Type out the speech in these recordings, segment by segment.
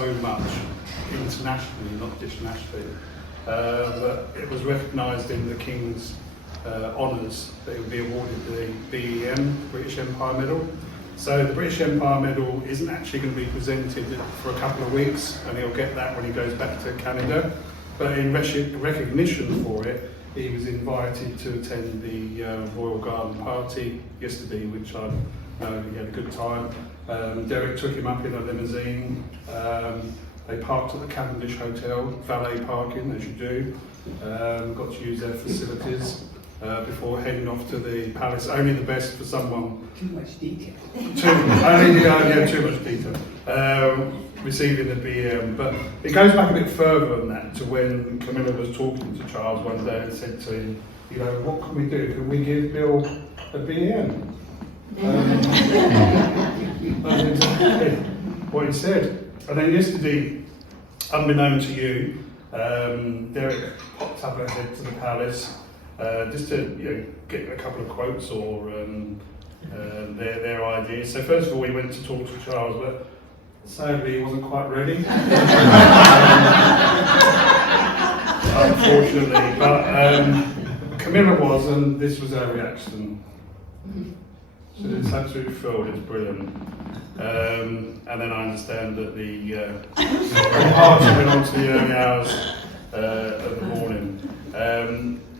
so much internationally, not just nationally. But it was recognised in the King's honours that it would be awarded the BEM, British Empire Medal. So the British Empire Medal isn't actually going to be presented for a couple of weeks, and he'll get that when he goes back to Canada. But in recognition for it, he was invited to attend the Royal Garden Party yesterday, which I know he had a good time. Derek took him up in a limousine. They parked at the Cavendish Hotel, valet parking, as you do. Got to use their facilities before heading off to the palace. Only the best for someone. Too much detail. Too much detail. Receiving the BEM, but it goes back a bit further than that to when Camilla was talking to Charles one day and said to him, you know, what can we do? Can we give Bill a BEM? That's exactly what he said. And then yesterday, unbeknown to you, Derek popped up ahead to the palace just to get a couple of quotes or their ideas. So first of all, we went to talk to Charles, but sadly he wasn't quite ready. Unfortunately, but Camilla was, and this was her reaction. So it's absolutely thrilled, it's brilliant. And then I understand that the party went on to the early hours of the morning.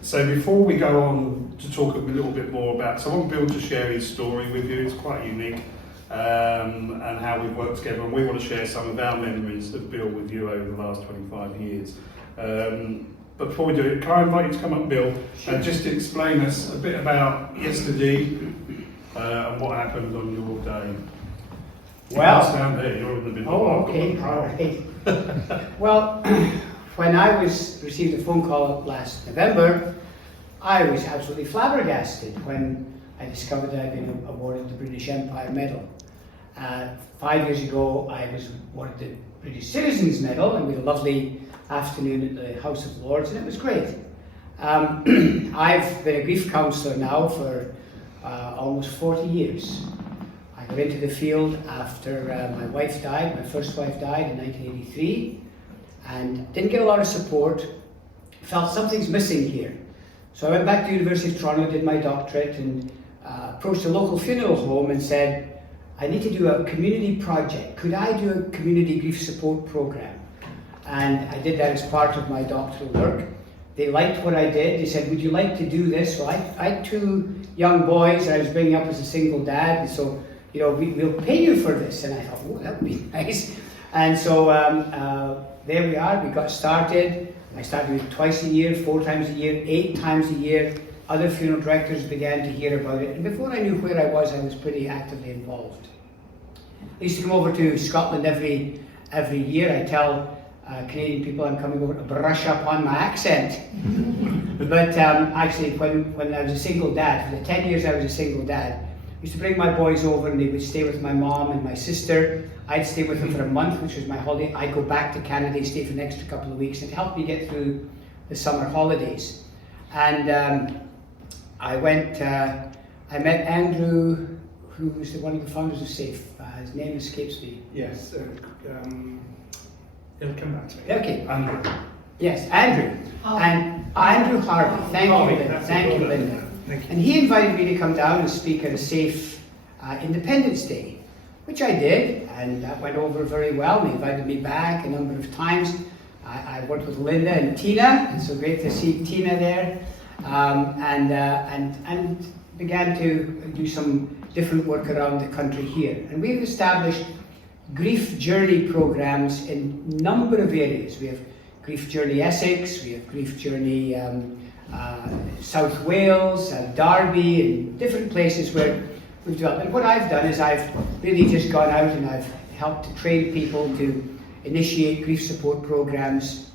So before we go on to talk a little bit more about, so I want Bill to share his story with you. It's quite unique, and how we've worked together, and we want to share some of our memories of Bill with you over the last 25 years. But before we do it, can I invite you to come up, Bill, and just to explain us a bit about yesterday and what happened on your day. Well, stand there, you're in the middle. Oh, okay, all right. Well, when I received a phone call last November, I was absolutely flabbergasted when I discovered that I'd been awarded the British Empire Medal. 5 years ago, I was awarded the British Citizens Medal, and we had a lovely afternoon at the House of Lords, and it was great. I've been a grief counsellor now for almost 40 years. I got into the field after my wife died, my first wife died in 1983, and didn't get a lot of support. Felt something's missing here. So I went back to the University of Toronto, did my doctorate, and approached a local funeral home and said, I need to do a community project. Could I do a community grief support program? And I did that as part of my doctoral work. They liked what I did. They said, would you like to do this? Well, I had two young boys I was bringing up as a single dad, so we'll pay you for this. And I thought, oh, that would be nice. And so there we are, we got started. I started with twice a year, 4 times a year, 8 times a year. Other funeral directors began to hear about it. And before I knew where I was pretty actively involved. I used to come over to Scotland every year. I tell Canadian people I'm coming over to brush up on my accent. But actually, when I was a single dad, for the 10 years I was a single dad, I used to bring my boys over and they would stay with my mom and my sister. I'd stay with them for a month, which was my holiday. I'd go back to Canada, stay for an extra couple of weeks, and it helped me get through the summer holidays. And I met Andrew, who was one of the founders of SAFE. His name escapes me. Yes, it'll come back to me. Okay. Andrew. Yes, Andrew. Oh. And Andrew Harvey. Thank you, Linda. Thank you, Linda. Thank you. And he invited me to come down and speak at a SAFE Independence Day, which I did, and that went over very well. They invited me back a number of times. I worked with Linda and Tina. It's so great to see Tina there, and began to do some different work around the country here. And we've established grief journey programs in a number of areas. We have Grief Journey Essex, we have Grief Journey South Wales, Derby, and different places where we've developed. And what I've done is I've really just gone out and I've helped to train people to initiate grief support programs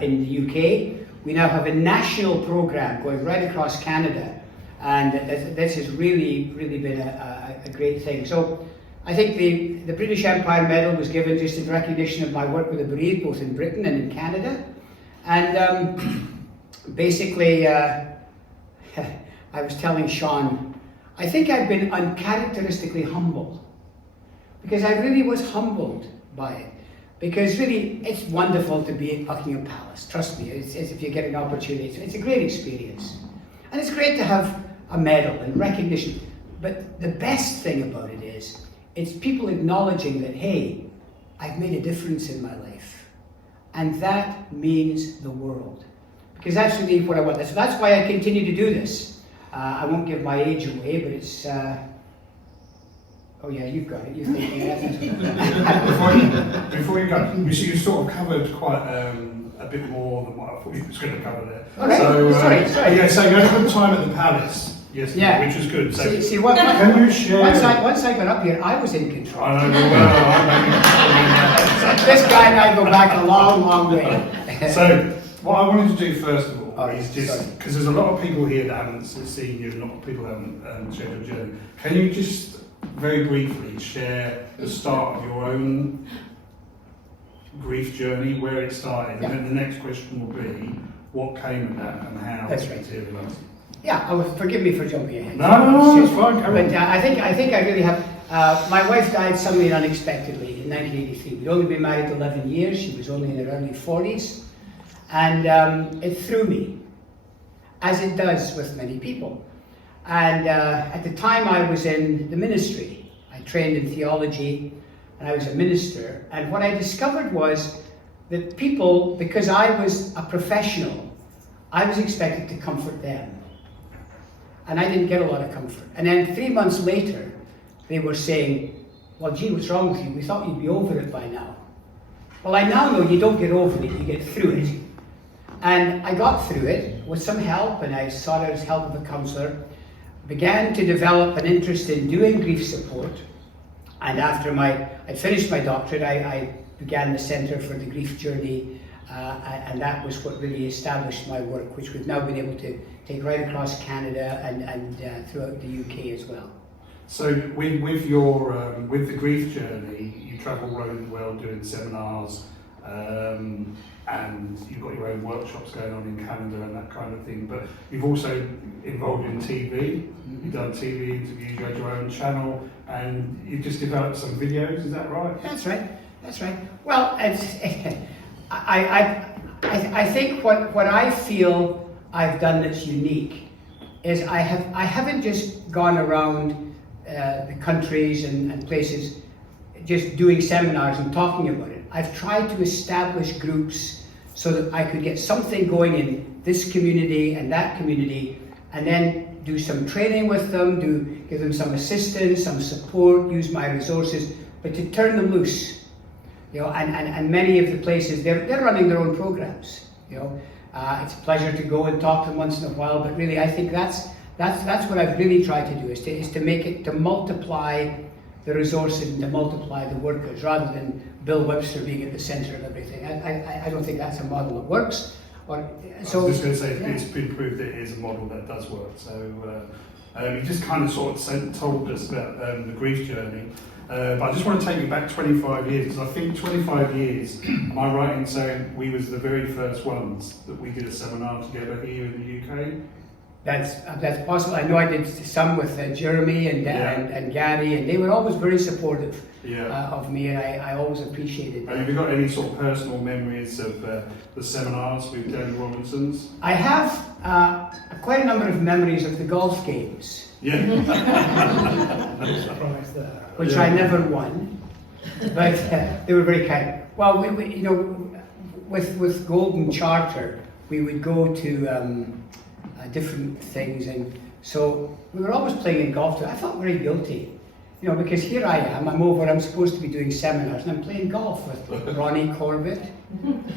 in the UK. We now have a national program going right across Canada, and this has really been a great thing. So I think the British Empire Medal was given just in recognition of my work with the bereaved, both in Britain and in Canada. And basically, I was telling Sean, I think I've been uncharacteristically humble, because I really was humbled by it. Because really, it's wonderful to be at Buckingham Palace. Trust me, it's if you get an opportunity, it's a great experience. And it's great to have a medal and recognition. But the best thing about it is, it's people acknowledging that, hey, I've made a difference in my life. And that means the world. Because that's really what I want. So that's why I continue to do this. I won't give my age away, but it's... oh yeah, you've got it. You're thinking Before you go, you see, you sort of covered quite a bit more than what I thought you was going to cover there. All right. So, sorry. Yeah, so you had a good time at the Palace yesterday, which was good. So, see, can you share? Once I got up here, I was in control. I know, well, This guy and I go back a long, long way. So, what I wanted to do first of all is sorry. just, because there's a lot of people here that haven't seen you, a lot of people haven't shared your journey. Can you just very briefly share the start of your own grief journey, where it started, and then the next question will be, what came of that and how That's it right. materialised? Yeah, forgive me for jumping ahead. No, it's fine. But I think I really have. My wife died suddenly and unexpectedly in 1983. We'd only been married 11 years. She was only in her early 40s, and it threw me, as it does with many people. And at the time, I was in the ministry. I trained in theology, and I was a minister. And what I discovered was that people, because I was a professional, I was expected to comfort them. And I didn't get a lot of comfort. And then 3 months later, they were saying, well, gee, what's wrong with you? We thought you'd be over it by now. Well, I now know you don't get over it, you get through it. And I got through it with some help, and I sought out help of a counsellor, began to develop an interest in doing grief support. And after I'd finished my doctorate, I began the Centre for the Grief Journey, and that was what really established my work, which we've now been able to take right across Canada and throughout the UK as well. So with your with the grief journey, you travel around the world doing seminars, and you've got your own workshops going on in Canada and that kind of thing. But you've also involved in TV. You've done TV interviews. You had your own channel, and you just developed some videos. Is that right? That's right. That's right. Well, I think what I feel I've done that's unique is I haven't just gone around the countries and places just doing seminars and talking about it. I've tried to establish groups so that I could get something going in this community and that community, and then do some training with them, give them some assistance, some support, use my resources, but to turn them loose. You know, and many of the places, they're running their own programs. You know, it's a pleasure to go and talk to them once in a while, but really I think that's what I've really tried to do, is to make it, to multiply the resources and to multiply the workers, rather than Bill Webster being at the centre of everything. I don't think that's a model that works. I was just going to say, it's been proved that it is a model that does work. So you just kind of sort of told us about the grief journey. But I just want to take you back 25 years, because I think 25 years, am I right in saying we was the very first ones that we did a seminar together here in the UK? That's possible. I know I did some with Jeremy and Gary, and they were always very supportive of me, and I always appreciated that. And have you got any sort of personal memories of the seminars with Danny Robinson's? I have quite a number of memories of the golf games. Yeah. Which I never won, but they were very kind. Well, we, you know, with Golden Charter, we would go to different things, and so we were always playing in golf. I felt very guilty, you know, because here I am, I'm supposed to be doing seminars, and I'm playing golf with Ronnie Corbett.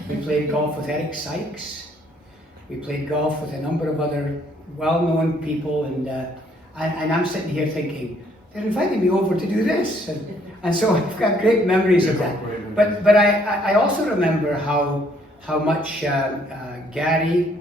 We played golf with Eric Sykes. We played golf with a number of other well-known people, and I'm sitting here thinking, they're inviting me over to do this, and so I've got great memories of that. But I also remember how much Gary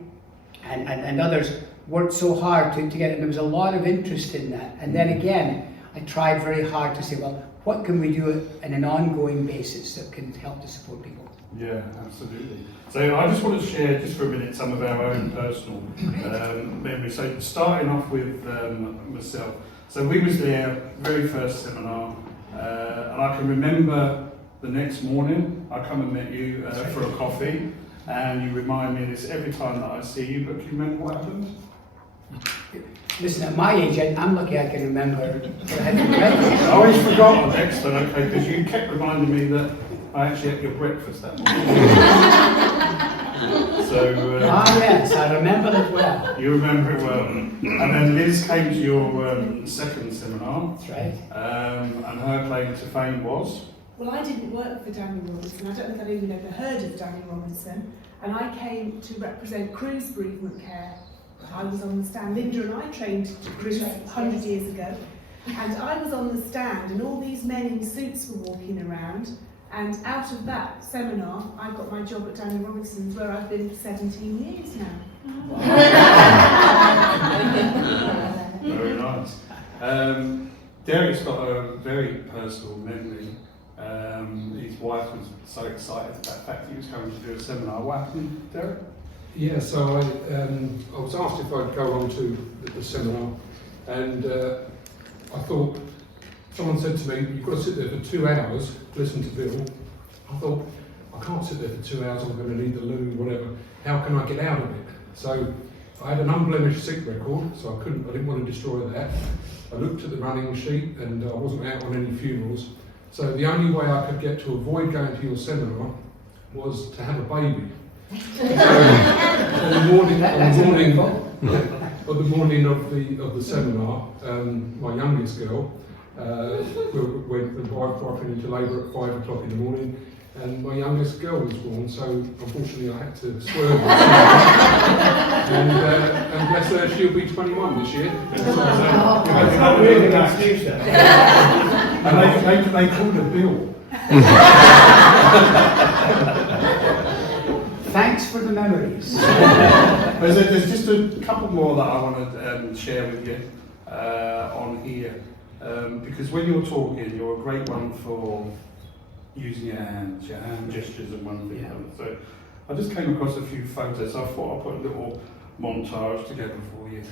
and others worked so hard to get it. There was a lot of interest in that, and then again, I tried very hard to say, well, what can we do on an ongoing basis that can help to support people? Yeah, absolutely. So I just want to share, just for a minute, some of our own personal memories. So starting off with myself. So we was there, very first seminar, and I can remember the next morning I come and meet you for a coffee, and you remind me of this every time that I see you, but can you remember what happened? Listen, at my age, I'm lucky I can remember what I had for breakfast. I always forgot on next, but okay, because you kept reminding me that I actually ate your breakfast that morning. So, yes, I remember it well. You remember it well. And then Liz came to your second seminar. That's right. And her claim to fame was? Well, I didn't work for Daniel Robinson. I don't know if I'd even ever heard of Daniel Robinson. And I came to represent cruise bereavement care. I was on the stand. Linda and I trained to cruise 100 years ago. And I was on the stand, and all these men in suits were walking around. And out of that seminar, I got my job at Daniel Robinson's, where I've been for 17 years now. Very nice. Derek's got a very personal memory. His wife was so excited about the fact that he was coming to do a seminar. What happened, Derek? Yeah, so I was asked if I'd go along to the seminar, and I thought, someone said to me, you've got to sit there for 2 hours to listen to Bill. I thought, I can't sit there for 2 hours, I'm going to need the loo, whatever. How can I get out of it? So I had an unblemished sick record, so I didn't want to destroy that. I looked at the running sheet, and I wasn't out on any funerals. So the only way I could get to avoid going to your seminar was to have a baby. So on the morning of the seminar, my youngest girl went the wife into labour at 5 o'clock in the morning, and my youngest girl was born. So unfortunately, I had to swerve. And bless her, she'll be 21 this year. It's not really an excuse then. And they called her Bill. Thanks for the memories. There's just a couple more that I want to share with you on here. Because when you're talking, you're a great one for using your hand gestures and one thing. So I just came across a few photos. So I thought I'd put a little montage together for you.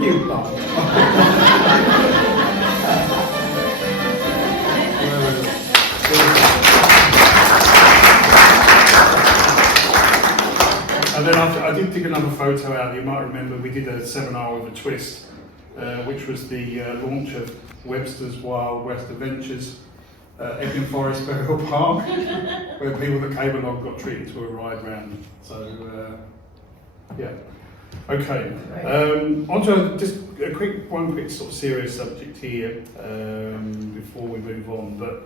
You Bob. And then I did dig another photo out. You might remember we did a seminar with a twist, which was the launch of Webster's Wild West Adventures, Epping Forest Burial Park, where people that came along got treated to a ride round. So, yeah. Okay. Onto just one quick sort of serious subject here before we move on. But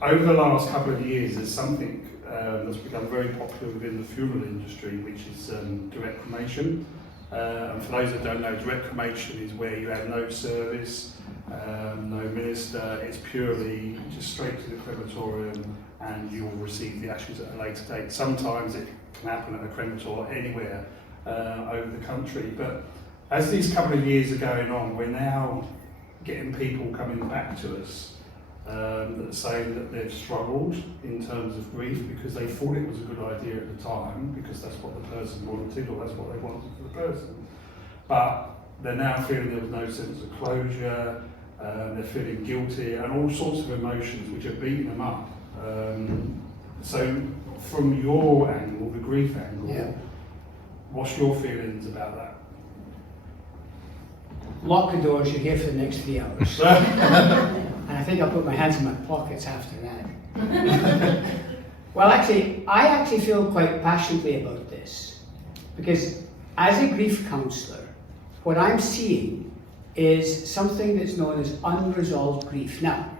over the last couple of years, there's something that's become very popular within the funeral industry, which is direct cremation. And for those that don't know, direct cremation is where you have no service, no minister. It's purely just straight to the crematorium, and you'll receive the ashes at a later date. Sometimes it can happen at a crematorium anywhere over the country, but as these couple of years are going on, we're now getting people coming back to us that are saying that they've struggled in terms of grief because they thought it was a good idea at the time because that's what the person wanted or that's what they wanted for the person, but they're now feeling there was no sense of closure, they're feeling guilty and all sorts of emotions which are beating them up. So from your angle, the grief angle, What's your feelings about that? Lock the doors, you're here for the next 3 hours. And I think I'll put my hands in my pockets after that. Well, actually, I actually feel quite passionately about this, because as a grief counsellor, what I'm seeing is something that's known as unresolved grief. Now,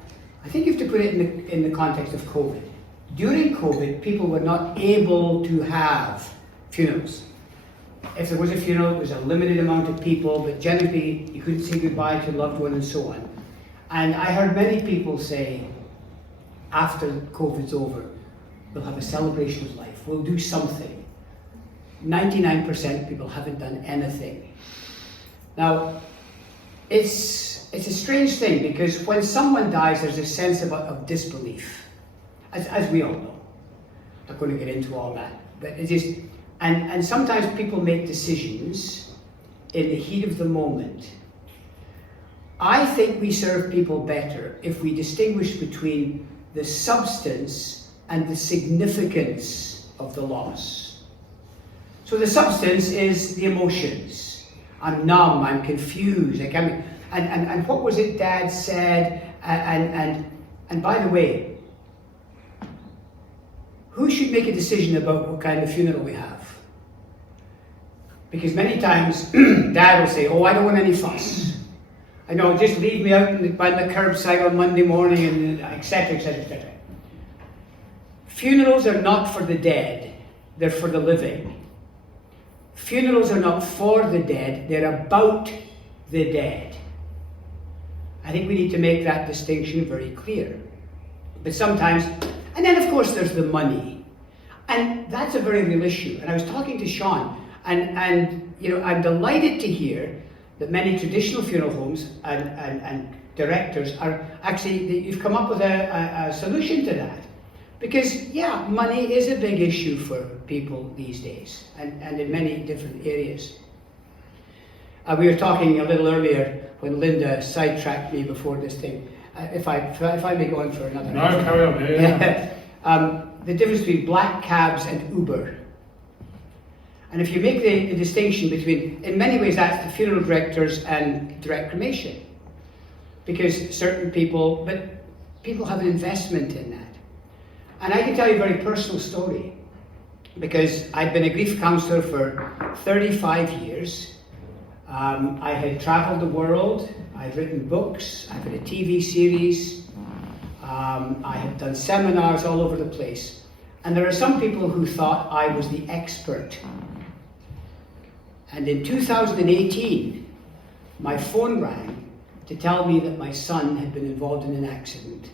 I think you have to put it in the context of COVID. During COVID, people were not able to have funerals. If there was a funeral, it was a limited amount of people, but generally you couldn't say goodbye to a loved one and so on. And I heard many people say, after COVID's over, we'll have a celebration of life, we'll do something. 99% of people haven't done anything. Now, it's a strange thing, because when someone dies, there's a sense of disbelief, as we all know. I'm not going to get into all that, but it just, and sometimes people make decisions in the heat of the moment. I think we serve people better if we distinguish between the substance and the significance of the loss. So the substance is the emotions. I'm numb, I'm confused, and what was it Dad said, and by the way, who should make a decision about what kind of funeral we have? Because many times Dad will say, oh, I don't want any fuss. I know, just leave me out by the curbside on Monday morning, and etc., etc., etc. Funerals are not for the dead, they're for the living. Funerals are not for the dead, they're about the dead. I think we need to make that distinction very clear. But sometimes, and then of course there's the money. And that's a very real issue. And I was talking to Sean, and you know, I'm delighted to hear that many traditional funeral homes and directors are actually, you've come up with a solution to that. Because, yeah, money is a big issue for people these days, and in many different areas. We were talking a little earlier when Linda sidetracked me before this thing. If I may go on for another No, minute. carry on, yeah. The difference between black cabs and Uber. And if you make the distinction between, in many ways that's the funeral directors and direct cremation. Because certain people, but people have an investment in that. And I can tell you a very personal story, because I've been a grief counsellor for 35 years. I had travelled the world, I've written books, I've had a TV series, I have done seminars all over the place. And there are some people who thought I was the expert. And in 2018, my phone rang to tell me that my son had been involved in an accident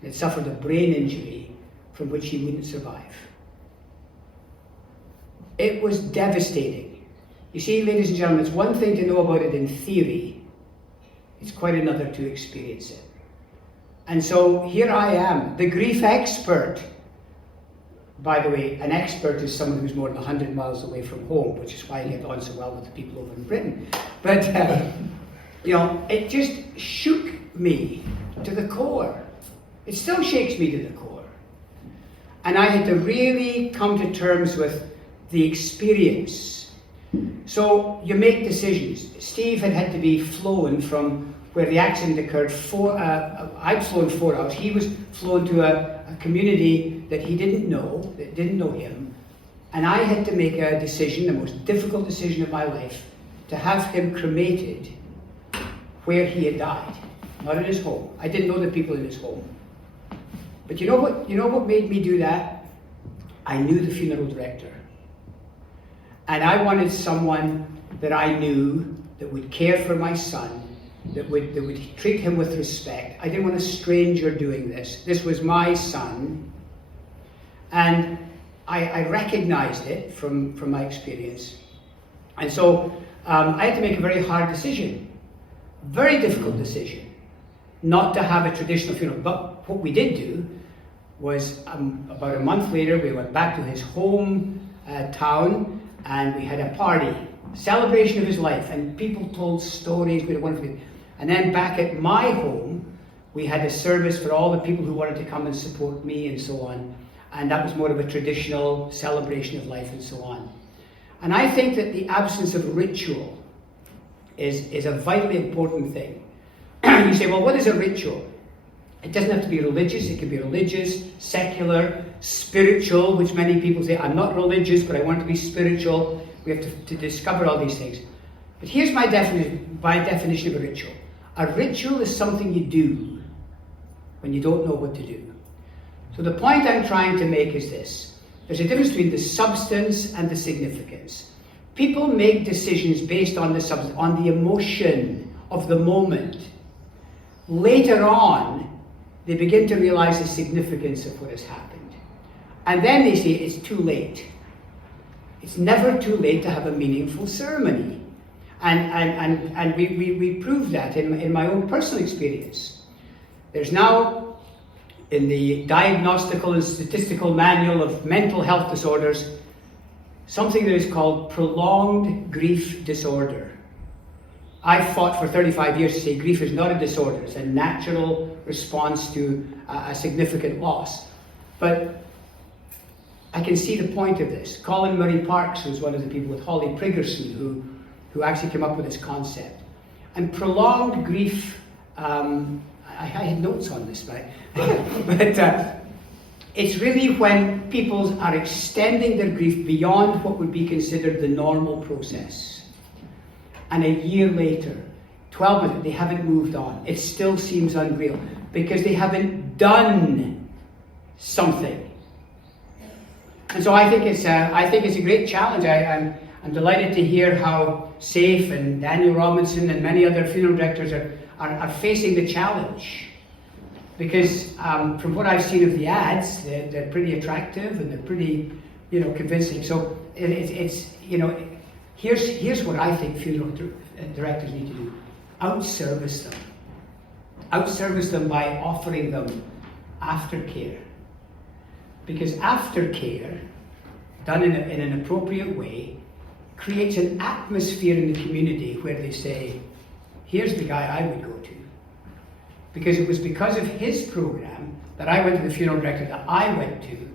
and had suffered a brain injury from which he wouldn't survive. It was devastating. You see, ladies and gentlemen, it's one thing to know about it in theory, it's quite another to experience it. And so here I am, the grief expert. By the way, an expert is someone who's more than 100 miles away from home, which is why I get on so well with the people over in Britain. But, you know, it just shook me to the core. It still shakes me to the core. And I had to really come to terms with the experience. So you make decisions. Steve had to be flown from where the accident occurred. I'd flown 4 hours. He was flown to a community that he didn't know, that didn't know him. And I had to make a decision, the most difficult decision of my life, to have him cremated where he had died, not in his home. I didn't know the people in his home. But you know what made me do that? I knew the funeral director. And I wanted someone that I knew that would care for my son, that would treat him with respect. I didn't want a stranger doing this. This was my son. And I recognized it from my experience. And so I had to make a very hard decision, very difficult decision, not to have a traditional funeral. But what we did do was about a month later, we went back to his home town, and we had a party, celebration of his life, and people told stories. We had a wonderful thing. And then back at my home, we had a service for all the people who wanted to come and support me and so on. And that was more of a traditional celebration of life and so on. And I think that the absence of ritual is a vitally important thing. You say, well, what is a ritual? It doesn't have to be religious. It can be religious, secular, spiritual, which many people say, I'm not religious, but I want to be spiritual. We have to discover all these things. But here's my definition of a ritual. A ritual is something you do when you don't know what to do. So the point I'm trying to make is this. There's a difference between the substance and the significance. People make decisions based on the substance, on the emotion of the moment. Later on, they begin to realize the significance of what has happened. And then they say it's too late. It's never too late to have a meaningful ceremony. And we proved that in my own personal experience. There's now, in the Diagnostical and Statistical Manual of Mental Health Disorders, something that is called prolonged grief disorder. I've fought for 35 years to say grief is not a disorder, it's a natural response to a significant loss. But I can see the point of this. Colin Murray Parkes was one of the people with Holly Priggerson who actually came up with this concept. And prolonged grief, I had notes on this, right? but it's really when people are extending their grief beyond what would be considered the normal process. And a year later, 12 months, they haven't moved on. It still seems unreal because they haven't done something. And so I think it's a great challenge. I'm delighted to hear how Safe and Daniel Robinson and many other funeral directors are facing the challenge. Because from what I've seen of the ads, they're pretty attractive and they're pretty, convincing. So it's here's what I think funeral directors need to do: outservice them. Outservice them by offering them aftercare. Because aftercare, done in an appropriate way, creates an atmosphere in the community where they say, here's the guy I would go to. Because it was because of his program that I went to the funeral director that I went to.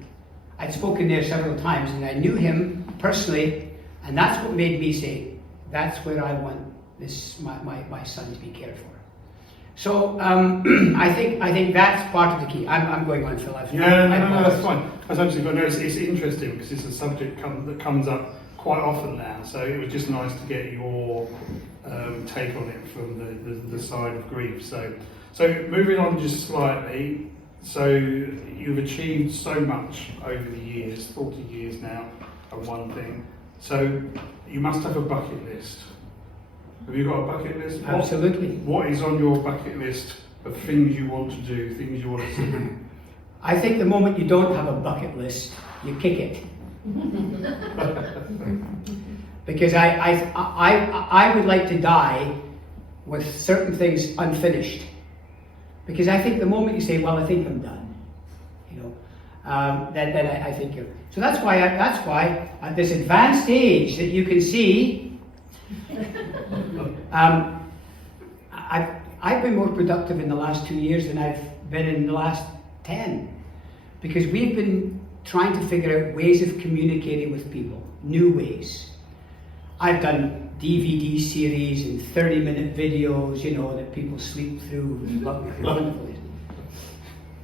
I'd spoken there several times and I knew him personally, and that's what made me say, that's where I want my son to be cared for. So I think that's part of the key. I'm going on, Phil. No, that's fine. That's absolutely fine. No, it's interesting because it's a subject that comes up quite often now. So it was just nice to get your take on it from the side of grief. So moving on just slightly. So you've achieved so much over the years, 40 years now, of one thing. So you must have a bucket list. Have you got a bucket list? Absolutely. What is on your bucket list of things you want to do, things you want to see? I think the moment you don't have a bucket list, you kick it. Because I would like to die with certain things unfinished. Because I think the moment you say, well, I think I'm done, then I think you're. So that's why at this advanced age that you can see, I've been more productive in the last 2 years than I've been in the last 10. Because we've been trying to figure out ways of communicating with people, new ways. I've done DVD series and 30-minute videos, that people sleep through. Wonderful.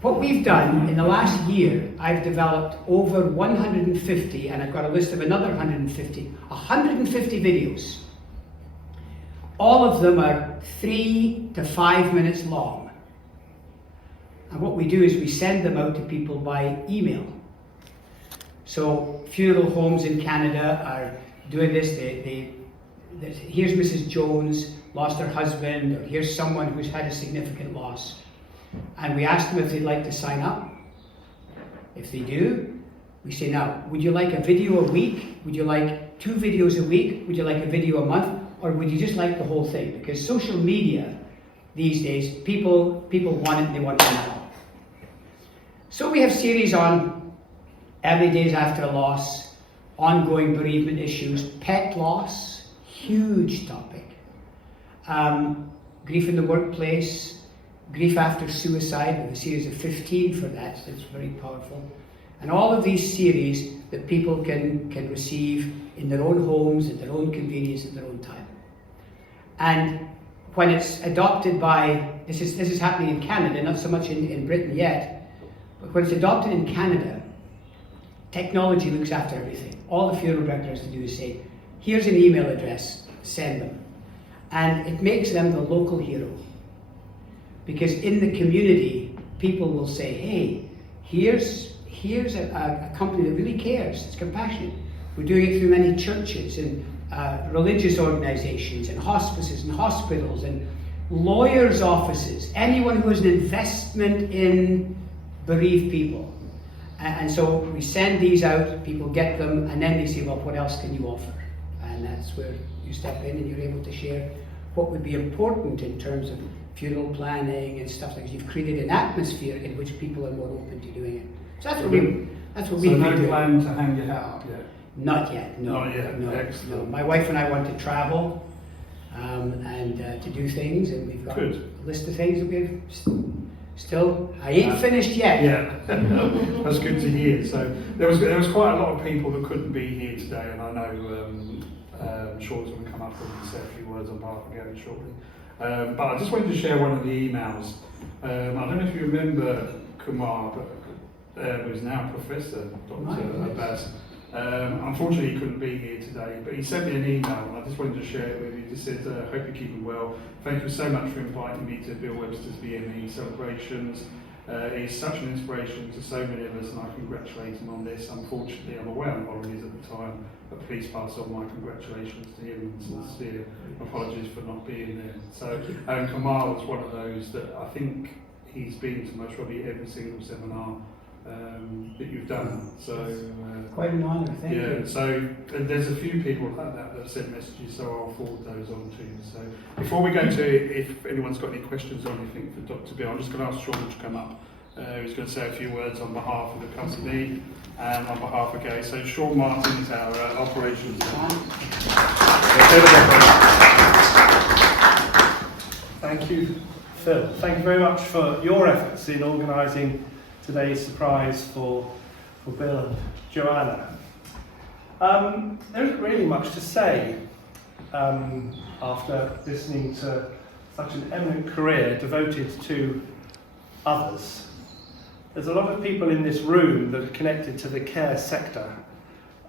What we've done in the last year, I've developed over 150, and I've got a list of another 150 videos. All of them are 3 to 5 minutes long. And what we do is we send them out to people by email. So funeral homes in Canada are doing this. Here's Mrs. Jones, lost her husband, or here's someone who's had a significant loss. And we ask them if they'd like to sign up. If they do, we say, now, would you like a video a week? Would you like 2 videos a week? Would you like a video a month? Or would you just like the whole thing? Because social media these days, people want it and they want it now. So we have series on early days after a loss, ongoing bereavement issues, pet loss, huge topic. Grief in the workplace, grief after suicide, with a series of 15 for that, so it's very powerful. And all of these series that people can receive in their own homes, at their own convenience, at their own time. And when it's adopted by, this is happening in Canada, not so much in Britain yet, but when it's adopted in Canada, technology looks after everything. All the funeral director has to do is say, here's an email address, send them. And it makes them the local hero. Because in the community, people will say, hey, here's a company that really cares, it's compassionate. We're doing it through many churches and religious organizations and hospices and hospitals and lawyers' offices, anyone who has an investment in bereaved people. And so we send these out, people get them, and then they say, well, what else can you offer? And that's where you step in and you're able to share what would be important in terms of funeral planning and stuff like that. You've created an atmosphere in which people are more open to doing it. So that's what we So no do. plan to hang your hat up yet? Not yet, no. Not yet, no, excellent. no. My wife and I want to travel and to do things, and we've got Good. a list of things that we've still, I ain't finished yet. Yeah, that's good to hear. So there was quite a lot of people that couldn't be here today, and I know Sean's going to come up and say a few words on behalf of Gary shortly. But I just wanted to share one of the emails. I don't know if you remember Kumar, who's now Professor Dr. Abbas. Unfortunately, he couldn't be here today, but he sent me an email, and I just wanted to share it with you. He said, hope you're keeping well. Thank you so much for inviting me to Bill Webster's BME celebrations. He's such an inspiration to so many of us, and I congratulate him on this. Unfortunately, I'm away on holidays at the time, but please pass on my congratulations to him and sincere apologies for not being there. So, Kamal was one of those that I think he's been to most probably every single seminar that you've done. So Quite an honour, thank you. yeah, so there's a few people like that that have sent messages, so I'll forward those on to you. So before we go to, if anyone's got any questions or anything for Dr. Bill, I'm just going to ask Sean to come up. He's going to say a few words on behalf of the company and on behalf of Gary. So Sean Martin is our operations manager. Thank you, Phil. Thank you very much for your efforts in organising today's surprise for Bill and Joanna. There isn't really much to say after listening to such an eminent career devoted to others. There's a lot of people in this room that are connected to the care sector.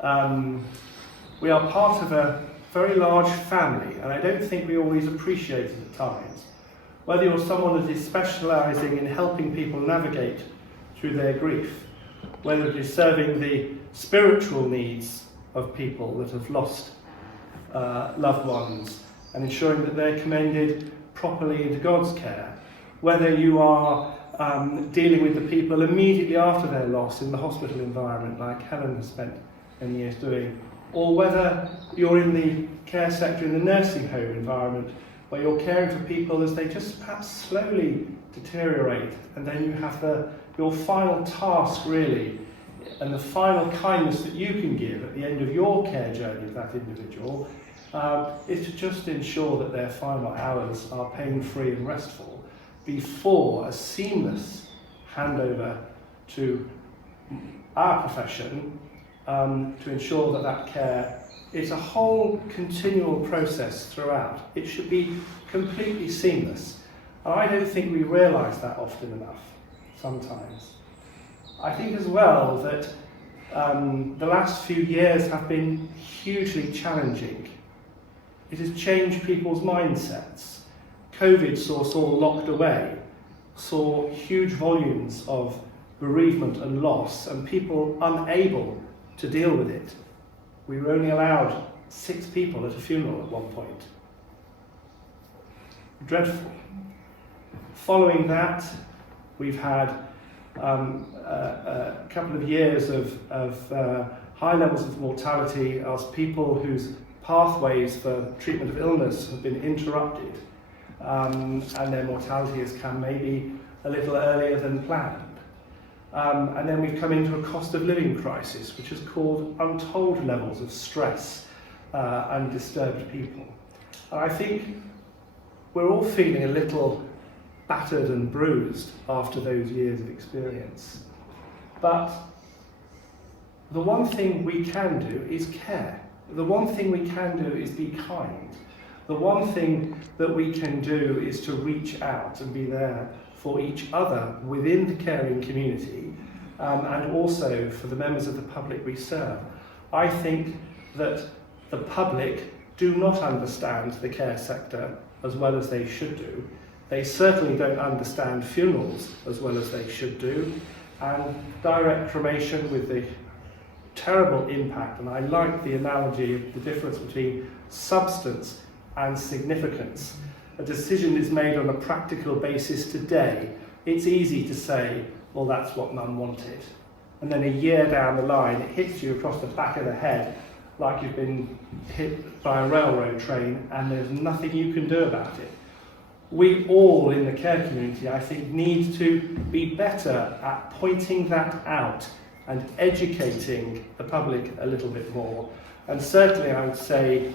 We are part of a very large family, and I don't think we always appreciate it at times. Whether you're someone that is specialising in helping people navigate through their grief, whether it is serving the spiritual needs of people that have lost loved ones and ensuring that they're commended properly into God's care, whether you are dealing with the people immediately after their loss in the hospital environment like Helen has spent many years doing, or whether you're in the care sector in the nursing home environment where you're caring for people as they just perhaps slowly deteriorate, and then you have your final task really, and the final kindness that you can give at the end of your care journey of that individual is to just ensure that their final hours are pain-free and restful before a seamless handover to our profession to ensure that that care is a whole continual process throughout. It should be completely seamless. And I don't think we realise that often enough, sometimes. I think as well that the last few years have been hugely challenging. It has changed people's mindsets. COVID saw us all locked away, saw huge volumes of bereavement and loss, and people unable to deal with it. We were only allowed 6 people at a funeral at one point. Dreadful. Following that, we've had a couple of years of high levels of mortality as people whose pathways for treatment of illness have been interrupted, and their mortality has come maybe a little earlier than planned. And then we've come into a cost of living crisis, which has caused untold levels of stress and disturbed people. And I think we're all feeling a little battered and bruised after those years of experience. But the one thing we can do is care. The one thing we can do is be kind. The one thing that we can do is to reach out and be there for each other within the caring community, and also for the members of the public we serve. I think that the public do not understand the care sector as well as they should do. They certainly don't understand funerals as well as they should do, and direct cremation with the terrible impact, and I like the analogy of the difference between substance and significance. A decision is made on a practical basis today. It's easy to say, well, that's what Mum wanted. And then a year down the line, it hits you across the back of the head like you've been hit by a railroad train, and there's nothing you can do about it. We all in the care community, I think, need to be better at pointing that out and educating the public a little bit more. And certainly I would say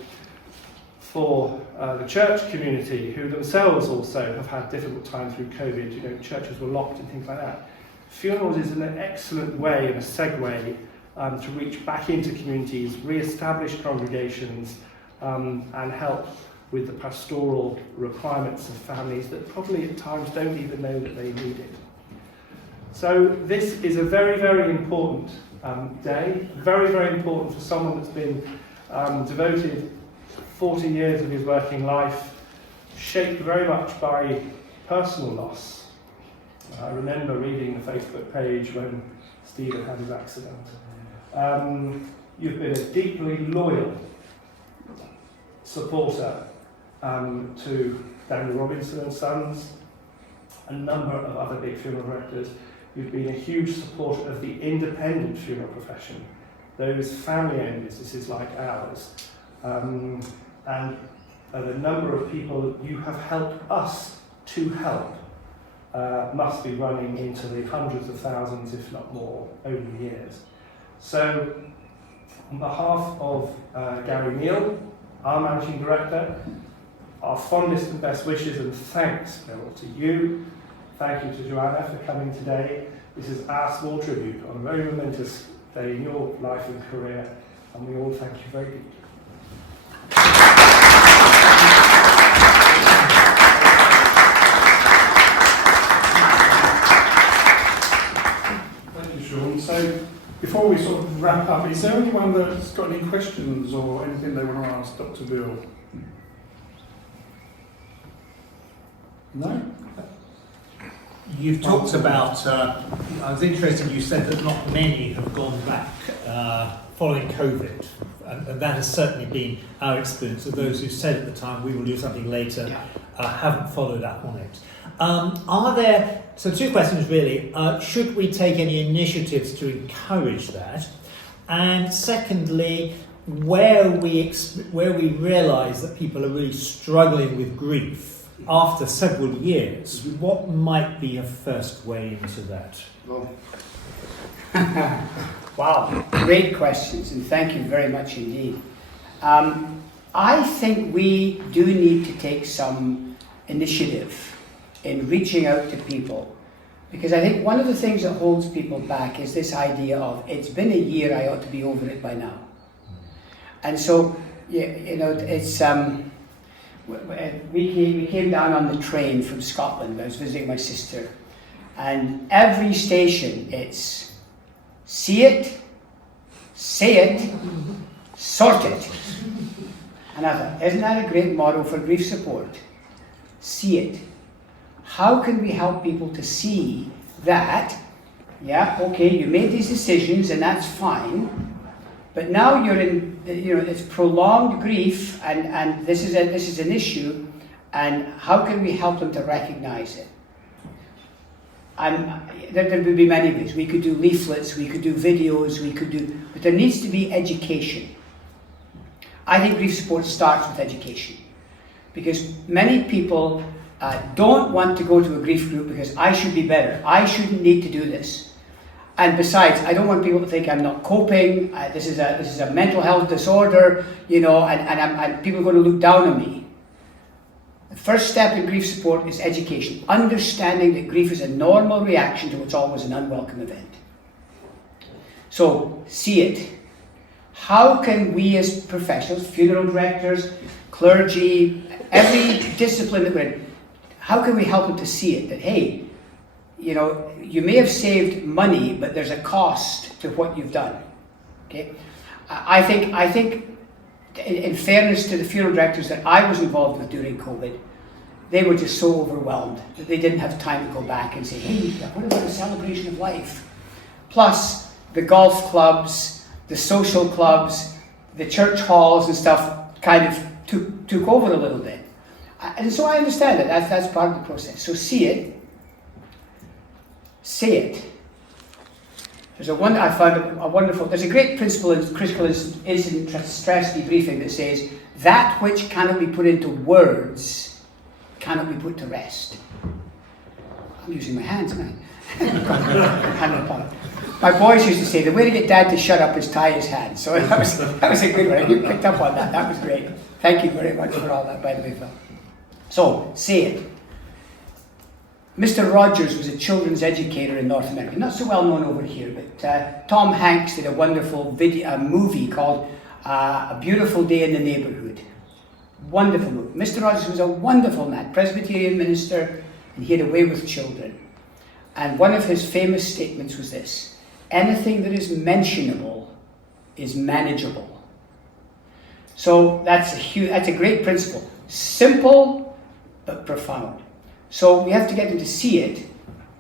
for the church community, who themselves also have had difficult times through COVID, you know, churches were locked and things like that. Funerals is an excellent way and a segue to reach back into communities, re-establish congregations, and help with the pastoral requirements of families that probably at times don't even know that they need it. So this is a very, very important day, very, very important for someone that's been devoted 40 years of his working life, shaped very much by personal loss. I remember reading the Facebook page when Stephen had his accident. You've been a deeply loyal supporter to Daniel Robinson and Sons, a number of other big funeral directors. You've been a huge supporter of the independent funeral profession, those family-owned businesses like ours. And the number of people you have helped us to help must be running into the hundreds of thousands, if not more, over the years. So, on behalf of Gary Neal, our Managing Director, our fondest and best wishes and thanks, Bill, to you. Thank you to Joanna for coming today. This is our small tribute on a very momentous day in your life and career, and we all thank you very deeply. Thank you, Sean. So, before we sort of wrap up, is there anyone that's got any questions or anything they want to ask Dr. Bill? No? You've talked about, I was interested, you said that not many have gone back following COVID, and that has certainly been our experience of those who said at the time we will do something later, haven't followed up on it. Are there, so two questions really, should we take any initiatives to encourage that? And secondly, where we realise that people are really struggling with grief, after several years, what might be a first way into that? Wow, great questions, and thank you very much indeed. I think we do need to take some initiative in reaching out to people, because I think one of the things that holds people back is this idea of, it's been a year, I ought to be over it by now. And so, you know, it's... We came down on the train from Scotland. I was visiting my sister, and every station it's see it, say it, sort it. And I thought, isn't that a great model for grief support? See it. How can we help people to see that, yeah, okay, you made these decisions and that's fine, but now you're in, you know, it's prolonged grief, and this is an issue, and how can we help them to recognise it? There would be many ways. We could do leaflets, we could do videos, but there needs to be education. I think grief support starts with education, because many people don't want to go to a grief group because I should be better. I shouldn't need to do this. And besides, I don't want people to think I'm not coping. This is a mental health disorder, you know, and people are going to look down on me. The first step in grief support is education, understanding that grief is a normal reaction to what's always an unwelcome event. So, see it. How can we as professionals, funeral directors, clergy, every discipline that we're in, how can we help them to see it? That, hey, you know, you may have saved money, but there's a cost to what you've done. Okay? I think in fairness to the funeral directors that I was involved with during COVID, they were just so overwhelmed that they didn't have time to go back and say, hey, what about a celebration of life? Plus, the golf clubs, the social clubs, the church halls and stuff kind of took over a little bit. And so I understand it. That's part of the process. So see it. Say it. I found a wonderful, there's a great principle in critical incident stress debriefing that says, that which cannot be put into words cannot be put to rest. I'm using my hands, aren't I? My boys used to say, the way to get Dad to shut up is tie his hands. So that was a good one. You picked up on that. That was great. Thank you very much for all that, by the way, Phil. So, say it. Mr. Rogers was a children's educator in North America. Not so well known over here, but Tom Hanks did a wonderful movie called A Beautiful Day in the Neighborhood. Wonderful movie. Mr. Rogers was a wonderful man, Presbyterian minister, and he had a way with children. And one of his famous statements was this: anything that is mentionable is manageable. So that's a great principle. Simple, but profound. So we have to get them to see it,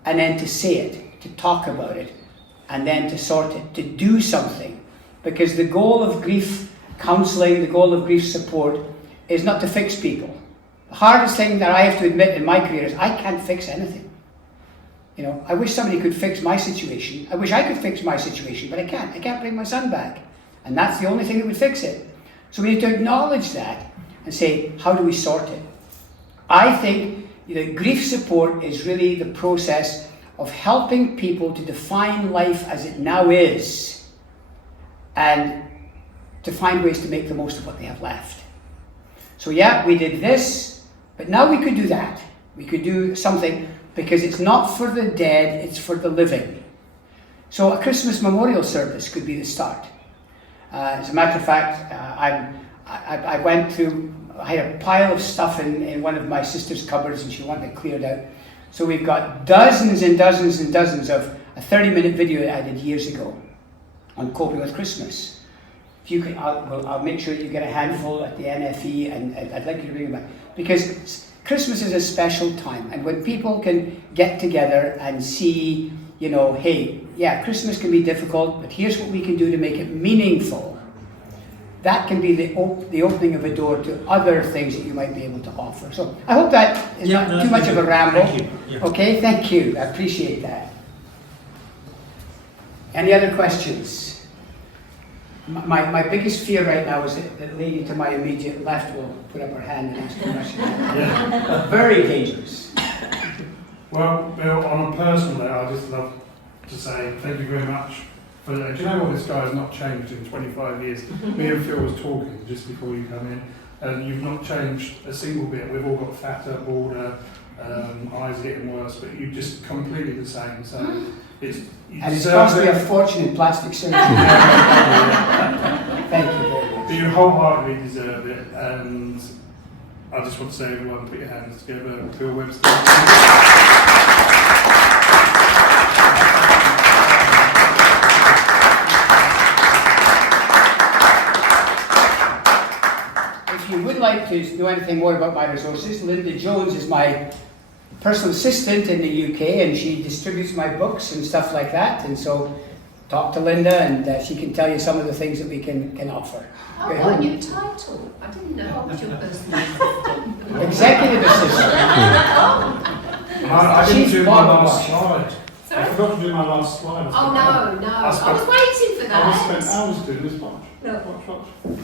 and then to say it, to talk about it, and then to sort it, to do something. Because the goal of grief counselling, the goal of grief support, is not to fix people. The hardest thing that I have to admit in my career is I can't fix anything. You know, I wish somebody could fix my situation. I wish I could fix my situation, but I can't. I can't bring my son back. And that's the only thing that would fix it. So we need to acknowledge that and say, how do we sort it? I think grief support is really the process of helping people to define life as it now is and to find ways to make the most of what they have left. So yeah, we did this, but now we could do that. We could do something, because it's not for the dead, it's for the living. So a Christmas memorial service could be the start. As a matter of fact, I went through, I had a pile of stuff in one of my sister's cupboards and she wanted it cleared out. So we've got dozens and dozens and dozens of a 30-minute video that I did years ago on coping with Christmas. If you can, I'll make sure that you get a handful at the NFE, and I'd like you to bring them back. Because Christmas is a special time, and when people can get together and see, hey, yeah, Christmas can be difficult, but here's what we can do to make it meaningful. That can be the opening of a door to other things that you might be able to offer. So I hope that is not too much of a ramble. Thank you. Yeah. Okay, thank you. I appreciate that. Any other questions? My biggest fear right now is that the lady to my immediate left will put up her hand and ask a question. Yeah. Very dangerous. Well, Bill, on a personal note, I'd just love to say thank you very much. Do you know what? This guy has not changed in 25 years. Me and Phil was talking just before you come in, and you've not changed a single bit. We've all got fatter, balder, eyes are getting worse, but you're just completely the same. So it's cost me a fortune in plastic surgery. Thank you very much. But you wholeheartedly deserve it, and I just want to say, everyone, put your hands together. Bill Webster. If you would like to know anything more about my resources, Linda Jones is my personal assistant in the UK, and she distributes my books and stuff like that. And so talk to Linda, and she can tell you some of the things that we can offer. Oh, what a new title. I didn't know I was your personal assistant. Executive assistant. I didn't do my last Chief slide. Sorry? I forgot to do my last slide. Oh, no. I was waiting for I that. spent hours doing this much. No. Watch. Oh.